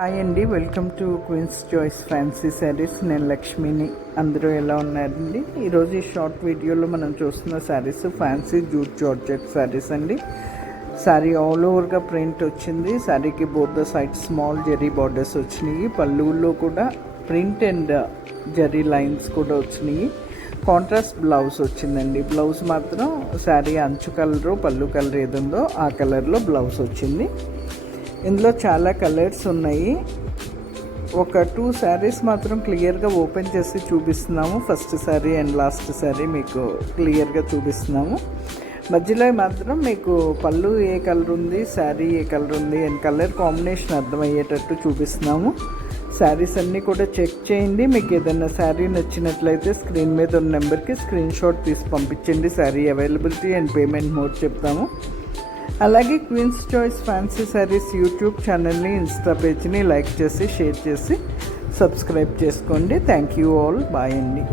Hi అండి, welcome to Queen's Choice fancy saris. నేను లక్ష్మిని. అందరూ ఎలా ఉన్నారండి? ఈరోజు ఈ షార్ట్ వీడియోలో మనం చూస్తున్న saris fancy jute georgette saris అండి. శారీ ఆల్ ఓవర్గా ప్రింట్ వచ్చింది. శారీకి both the side small zari borders వచ్చినాయి. పళ్ళులో కూడా ప్రింట్ అండ్ జెరీ లైన్స్ కూడా వచ్చినాయి. కాంట్రాస్ట్ బ్లౌజ్ వచ్చిందండి. బ్లౌజ్ మాత్రం శారీ అంచు కలరు, పళ్ళు కలర్ ఏది ఉందో ఆ కలర్లో బ్లౌజ్ వచ్చింది. ఇందులో చాలా కలర్స్ ఉన్నాయి. ఒక 2 శారీస్ మాత్రం క్లియర్గా ఓపెన్ చేసి చూపిస్తున్నాము. First sari and last sari మీకు క్లియర్గా చూపిస్తున్నాము. మధ్యలో మాత్రం మీకు పళ్ళు ఏ కలర్ ఉంది, శారీ ఏ కలర్ ఉంది అండ్ కలర్ కాంబినేషన్ అర్థమయ్యేటట్టు చూపిస్తున్నాము. శారీస్ అన్నీ కూడా చెక్ చేయండి. మీకు ఏదైనా శారీ నచ్చినట్లయితే స్క్రీన్ మీద ఉన్న నెంబర్కి స్క్రీన్ షాట్ తీసి పంపించండి. Sari availability and payment mode చెప్తాము. అలాగే Queen's Choice fancy saris YouTube ఛానల్ని, ఇన్స్టా పేజ్ని లైక్ చేసి షేర్ చేసి సబ్స్క్రైబ్ చేసుకోండి. Thank you all. బాయ్ అండి.